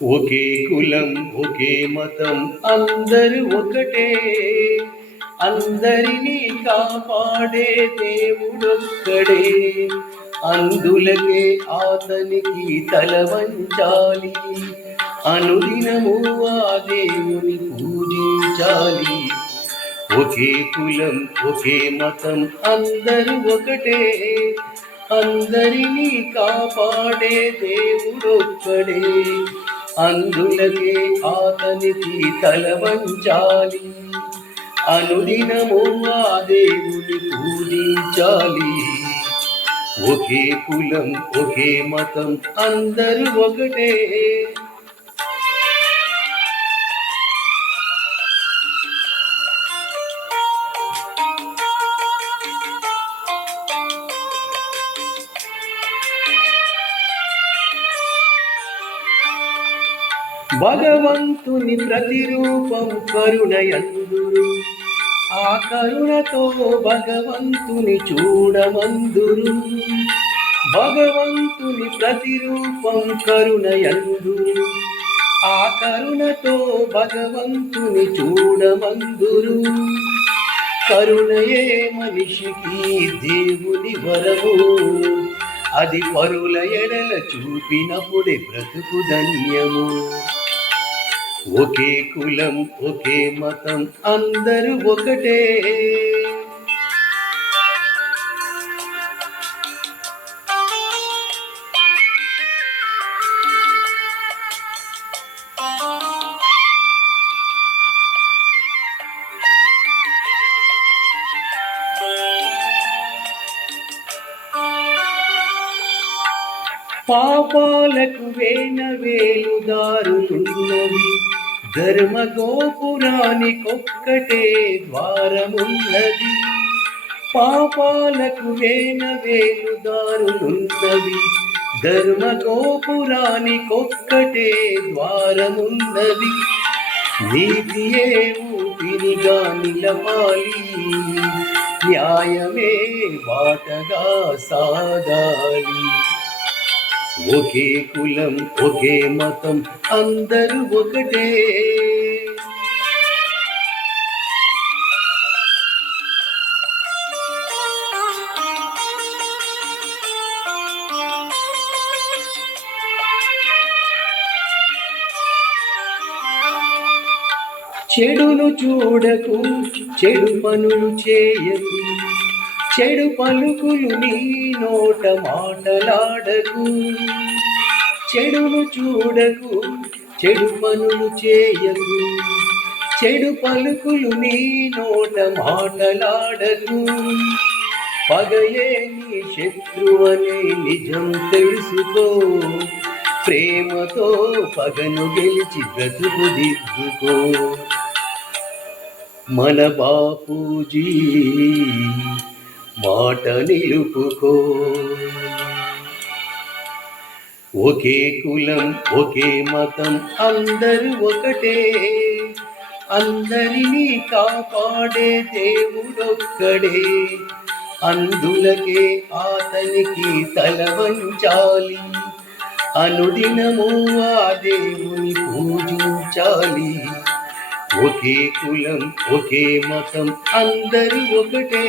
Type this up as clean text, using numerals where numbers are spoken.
ఒకే కులం ఒకే మతం అందరూ ఒకటే, అందరినీ కాపాడే దేవుడొక్కడే. అందులకే అతనికి తల వంచాలి, అనుదినము ఆ దేవుని పూజించాలి. ఒకే కులం ఒకే మతం అందరూ ఒకటే, అందరినీ కాపాడే దేవుడొక్కడే. అందులకే అతనికి తల వంచాలి, అనుదినము ఆ దేవుని పూజించాలి. ఒకే కులం ఒకే మతం అందరూ ఒకటే. భగవంతుని ప్రతిరూపం కరుణయందురు, ఆ కరుణతో భగవంతుని చూడమందురు. భగవంతుని ప్రతిరూపం కరుణయందురు, ఆ కరుణతో భగవంతుని చూడమందురు. కరుణయే మనిషికి దేవుని వరము, అది పరుల ఎడల చూపినప్పుడే బ్రతుకు ధన్యము. ఒకే కులం ఒకే మతం అందరూ ఒకటే. పాపాలకు వేలుదారులున్నవి, ధర్మ గోపురానికొక్కటే ద్వారమున్నది. పాపాలకు వేలుదారులున్నవి, ధర్మ గోపురానికొక్కటే ద్వారమున్నది. నీతియే ఊపిరిగా నిలవాలి, న్యాయమే బాటగా సాగాలి. ఒకే కులం ఒకే మతం అందరూ ఒకటే. చెడును చూడకు, చెడు పనులు చేయకు, చెడు పలుకులు నీ నోట మాటలాడకు. చెడును చూడకు, చెడు పనులు చేయకు, చెడు పలుకులు నీ నోట మాటలాడకు. పగయే నీ శత్రువనే నిజం తెలుసుకో, ప్రేమతో పగను గెలిచి బ్రతుకు దిద్దుకో. మన బాపూజీ మాట నిలుపుకో. ఒకే కులం ఒకే మతం అందరూ ఒకటే, అందరినీ కాపాడే దేవుడొక్కడే. అందులకే అతనికి తల వంచాలి, అనుదినము ఆ దేవుని పూజించాలి. ఒకే కులం ఒకే మతం అందరూ ఒకటే.